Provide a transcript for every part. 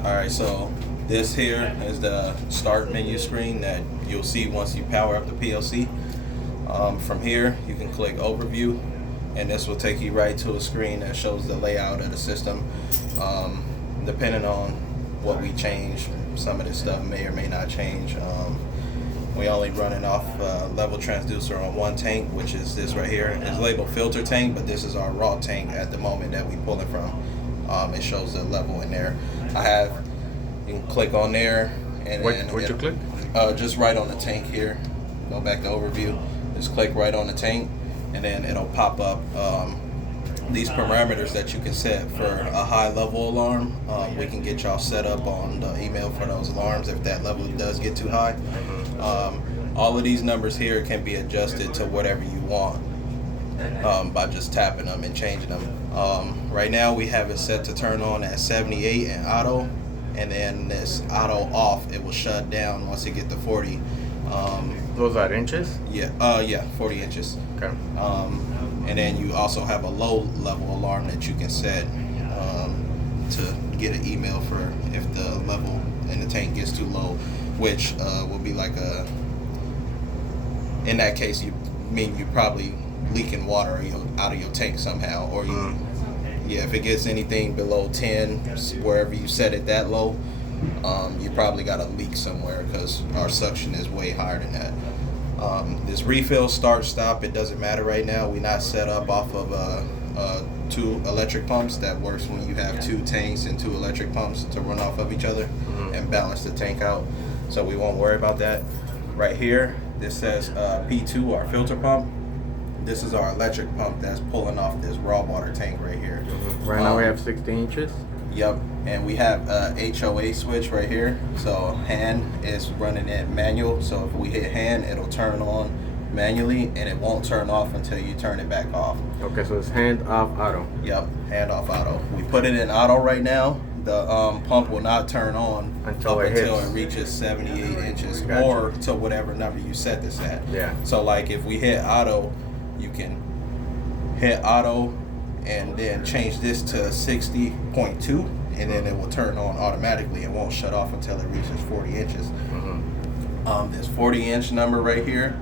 Alright, so this here is the start menu screen that you'll see once you power up the PLC. From here, you can click Overview, and this will take you right to a screen that shows the layout of the system. Depending on what we change, some of this stuff may or may not change. We only running off level transducer on one tank, which is this right here. It's labeled filter tank, but this is our raw tank at the moment that we pull it from. It shows the level in there. You can click on there, and What you click? just right on the tank here. Go back to overview. Just click right on the tank, and then it'll pop up these parameters that you can set for a high level alarm. We can get y'all set up on the email for those alarms if that level does get too high. All of these numbers here can be adjusted to whatever you want by just tapping them and changing them. Right now we have it set to turn on at 78 and auto, and then this auto off, it will shut down once it get to 40. Those are inches? Yeah, 40 inches. Okay. And then you also have a low level alarm that you can set to get an email for if the level in the tank gets too low, which will be like in that case, you probably leaking water out of your tank somehow, or if it gets anything below 10, wherever you set it that low, you probably got a leak somewhere because our suction is way higher than that. This refill start stop, it doesn't matter right now. We're not set up off of two electric pumps. That works when you have two tanks and two electric pumps to run off of each other and balance the tank out, so we won't worry about that. Right here, this says P2, our filter pump. This is our electric pump that's pulling off this raw water tank right here. Right now we have 60 inches. Yep, and we have a HOA switch right here. So hand is running it manual. So if we hit hand, it'll turn on manually, and it won't turn off until you turn it back off. Okay, so it's hand off auto. Yep, hand off auto. We put it in auto right now. The pump will not turn on until it hits. reaches 78 inches, Gotcha. or to whatever number you set this at. Yeah. So like if we hit auto, you can hit auto and then change this to 60.2, and then it will turn on automatically. It won't shut off until it reaches 40 inches. This 40-inch number right here,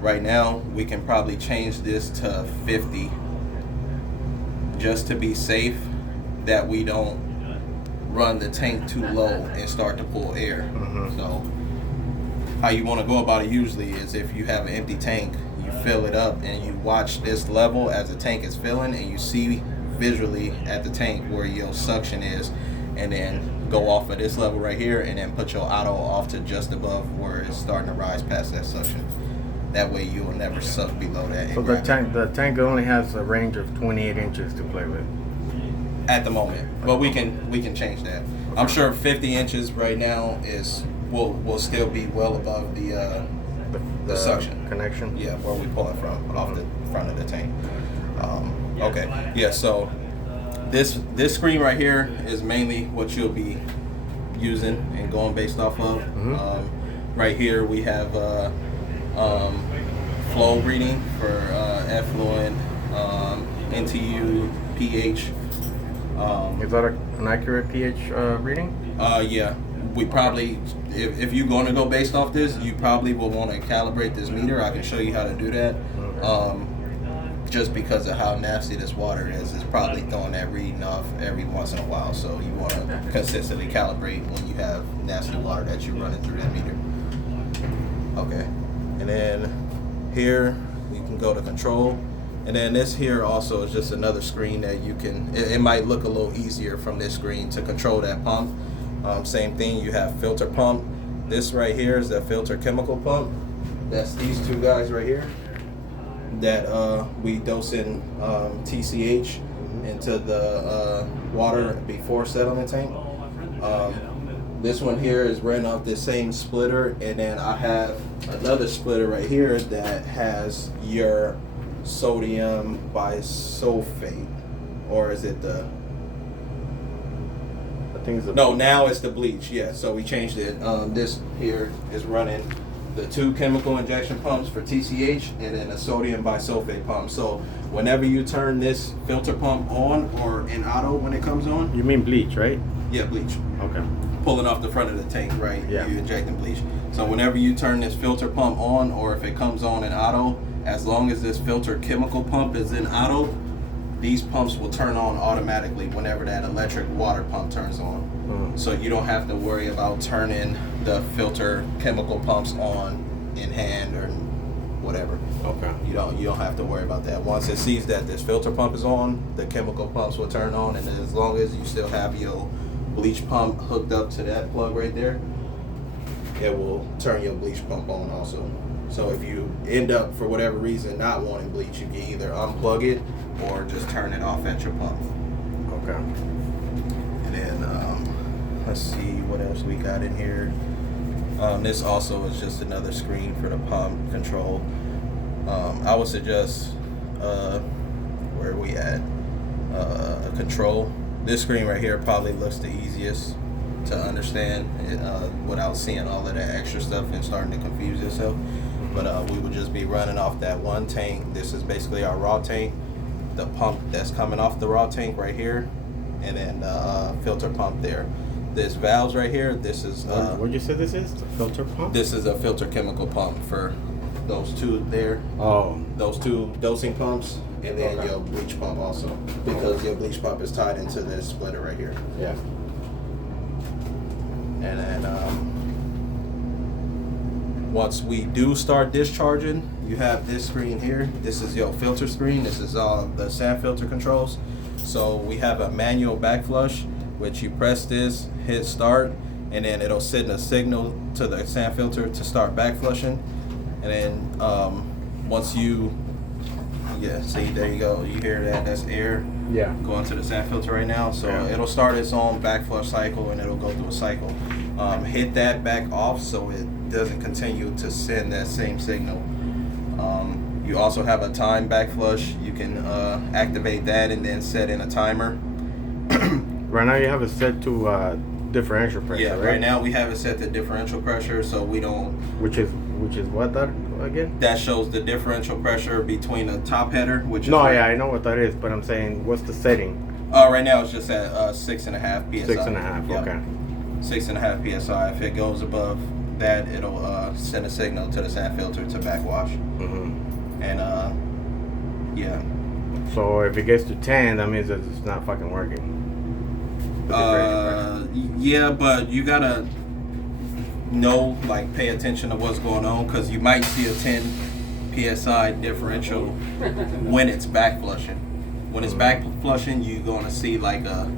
right now, we can probably change this to 50 just to be safe, that we don't run the tank too low and start to pull air. So how you want to go about it usually is, if you have an empty tank, you fill it up and you watch this level as the tank is filling, and you see visually at the tank where your suction is, and then go off of this level right here, and then put your auto off to just above where it's starting to rise past that suction. That way you will never suck below that. So the tank only has a range of 28 inches to play with at the moment, but we can change that. I'm sure 50 inches right now will still be well above the suction connection. Yeah, where we pull it from, off the front of the tank. Okay, yeah. So this screen right here is mainly what you'll be using and going based off of. Right here we have flow reading for effluent, NTU, pH. Is that an accurate pH reading? Yeah. We probably, if you're going to go based off this, you probably will want to calibrate this meter. I can show you how to do that. Just because of how nasty this water is, it's probably throwing that reading off every once in a while. So you want to consistently calibrate when you have nasty water that you're running through that meter. Okay. And then here you can go to control. And then this here also is just another screen that you can, it might look a little easier from this screen to control that pump. Same thing, you have filter pump. This right here is the filter chemical pump. That's these two guys right here that we dose in TCH into the water before settling tank. This one here is running off the same splitter, and then I have another splitter right here that has your sodium bisulfate, or is it the? I think it's no, now it's the bleach. Yeah, so we changed it. This here is running the 2 chemical injection pumps for TCH, and then a sodium bisulfate pump. So whenever you turn this filter pump on or in auto when it comes on, You mean bleach, right? yeah, bleach. Okay. Pulling off the front of the tank, right? Yeah. You injecting bleach. So whenever you turn this filter pump on, or if it comes on in auto, as long as this filter chemical pump is in auto, these pumps will turn on automatically whenever that electric water pump turns on. So you don't have to worry about turning the filter chemical pumps on in hand or whatever. Okay. You don't have to worry about that. Once it sees that this filter pump is on, the chemical pumps will turn on, and as long as you still have your bleach pump hooked up to that plug right there, it will turn your bleach pump on also. So if you end up for whatever reason not wanting bleach, you can either unplug it or just turn it off at your pump. Okay. And then let's see what else we got in here. This also is just another screen for the pump control. I would suggest where are we at? A control. This screen right here probably looks the easiest to understand without seeing all of that extra stuff and starting to confuse yourself. But we would just be running off that one tank. This is basically our raw tank. The pump that's coming off the raw tank right here, and then the filter pump there. This valves right here, this is What'd you say this is? The filter pump? this is a filter chemical pump for those 2 there. Oh. Those 2 dosing pumps, and then Okay. your bleach pump also, because your bleach pump is tied into this splitter right here. Yeah. And then once we do start discharging, you have this screen here. This is your filter screen. This is all the sand filter controls. So we have a manual backflush, which you press this, hit start, and then it'll send a signal to the sand filter to start backflushing. And then once you, see, there you go. You hear that? That's air Yeah. going to the sand filter right now. So Yeah. it'll start its own backflush cycle, and it'll go through a cycle. Hit that back off so it doesn't continue to send that same signal. You also have a time backflush. You can activate that and then set in a timer. Right now you have it set to differential pressure, Yeah, right? right now we have it set to differential pressure, so we don't. Which is what that again? That shows the differential pressure between the top header, which is No, yeah, I know what that is, but I'm saying, what's the setting? Right now it's just at 6.5 psi. 6.5. Yep. Okay. 6.5 psi. If it goes above that, it'll send a signal to the sand filter to backwash. Mm-hmm. And yeah. So if it gets to 10, that means that it's not fucking working. The differential pressure. Yeah, but you gotta know, like, pay attention to what's going on, because you might see a 10 psi differential when it's back flushing. When it's back flushing, you're gonna see like a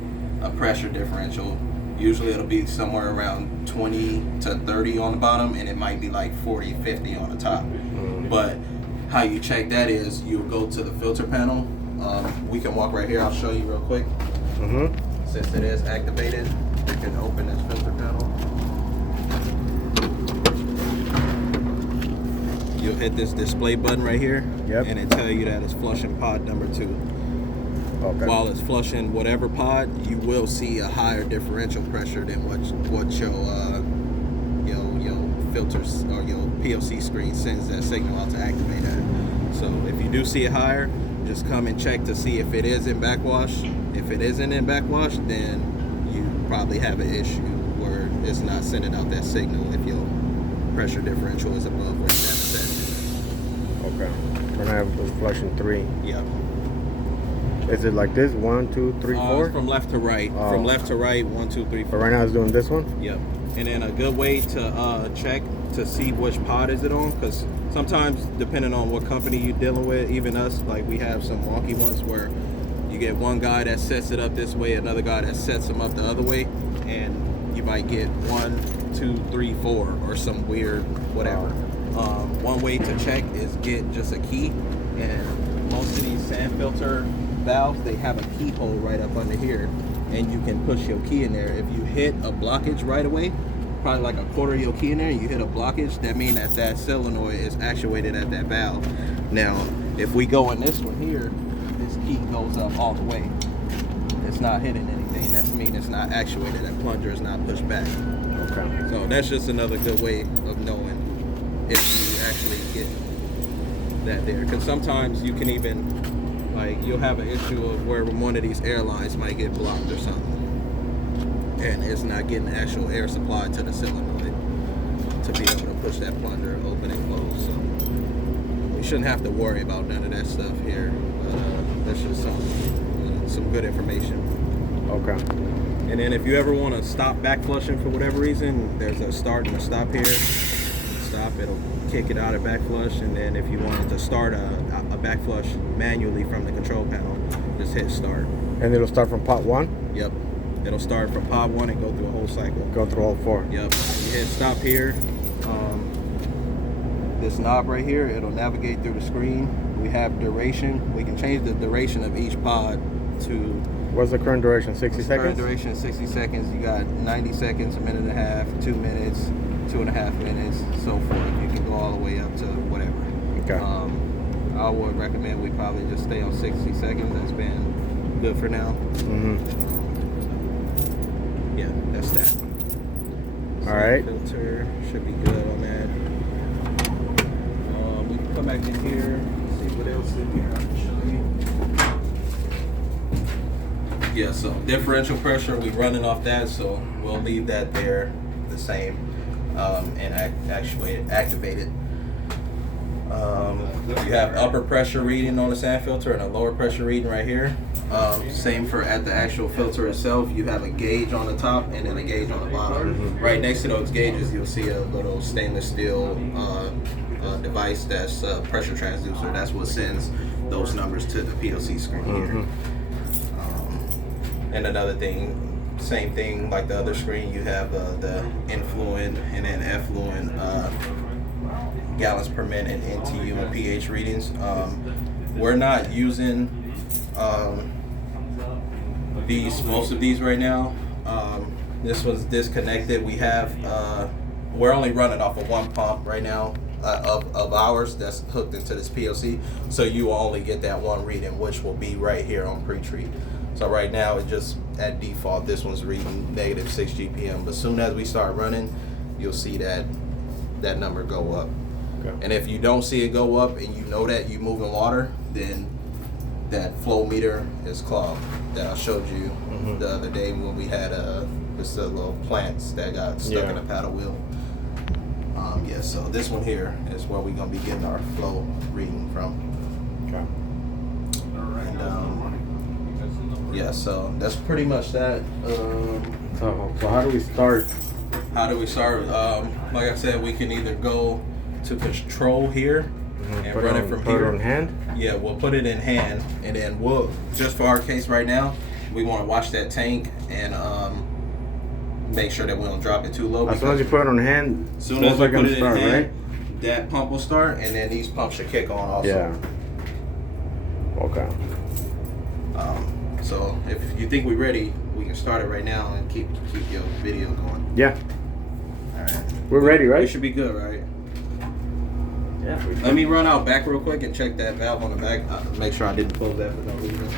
pressure differential. Usually it'll be somewhere around 20 to 30 on the bottom, and it might be like 40, 50 on the top. But how you check that is you go to the filter panel. We can walk right here. I'll show you real quick. Mm-hmm. Since it is activated, you can open this filter panel. You'll hit this display button right here, Yep. and it tell you that it's flushing pod number 2. Okay. While it's flushing whatever pod, you will see a higher differential pressure than what your filters or your PLC screen sends that signal out to activate that. So if you do see it higher, just come and check to see if it is in backwash. If it isn't in backwash, then you probably have an issue where it's not sending out that signal if your pressure differential is above what you have it set. Okay. We're gonna have flushing 3. Yep. Is it like this? 1, 2, 3, 4? From left to right. Oh. From left to right, 1, 2, 3, 4. But right now it's doing this one? Yep. And then a good way to check to see which pod is it on, because sometimes depending on what company you're dealing with, even us, like we have some wonky ones where you get one guy that sets it up this way, another guy that sets them up the other way, and you might get 1, 2, 3, 4 or some weird whatever. One way to check is get just a key, and most of these sand filter valves, they have a keyhole right up under here, and you can push your key in there. If you hit a blockage right away, probably like a quarter of your key in there, and you hit a blockage, that means that solenoid is actuated at that valve. Now, if we go in this one here, this key goes up all the way. It's not hitting anything. That means it's not actuated. That plunger is not pushed back. Okay. So that's just another good way of knowing if you actually get that there. Because sometimes you can even, like, you'll have an issue of where one of these airlines might get blocked or something, and it's not getting actual air supply to the solenoid to be able to push that plunger open and close. So we shouldn't have to worry about none of that stuff here. That's just some good information. Okay. And then if you ever want to stop back flushing for whatever reason, there's a start and a stop here. Stop, it'll kick it out of back flush, and then if you wanted to start a back flush manually from the control panel, just hit start. And it'll start from pot 1? Yep. It'll start from pod 1 and go through a whole cycle. Go through all 4. Yep. You hit stop here. This knob right here, it'll navigate through the screen. We have duration. We can change the duration of each pod to... What's the current duration? 60 seconds? Current duration is 60 seconds. You got 90 seconds, a minute and a half, 2 minutes, 2.5 minutes, so forth. You can go all the way up to whatever. Okay. I would recommend we probably just stay on 60 seconds. That's been good for now. Yeah, that's that. All right. Filter should be good on that. We can come back in here, see what else in here I can show you. Yeah, so differential pressure, we running off that, so we'll leave that there the same, and activate it. You have upper pressure reading on the sand filter and a lower pressure reading right here. Same for at the actual filter itself. You have a gauge on the top and then a gauge on the bottom. Right next to those gauges, you'll see a little stainless steel device that's a pressure transducer. That's what sends those numbers to the PLC screen here. And another thing, same thing like the other screen, you have the influent and then effluent gallons per minute, NTU and pH readings. We're not using most of these right now. This was disconnected. We have we're only running off of one pump right now of ours that's hooked into this PLC, so you will only get that one reading, which will be right here on pre-treat. So right now it just at default this one's reading -6 GPM, but as soon as we start running, you'll see that number go up. Okay. And if you don't see it go up and you know that you moving water, then that flow meter is clogged that I showed you the other day when we had just the little plants that got stuck in a paddle wheel. Yeah, so this one here is where we're gonna be getting our flow reading from. Okay. And yeah, so that's pretty much that. So how do we start? How do we start? Like I said, we can either go to control here and run it from here. Put it on hand? Yeah, we'll put it in hand, and then we'll, just for our case right now, we want to watch that tank and make sure that we don't drop it too low. As soon as you put it on hand, as soon as we put it in hand, right? That pump will start, and then these pumps should kick on also. Yeah. Okay. So if you think we're ready, we can start it right now and keep your video going. Yeah. All right. We're ready, right? We should be good, right? Yeah. Let me run out back real quick and check that valve on the back. Make sure I didn't close that for no reason.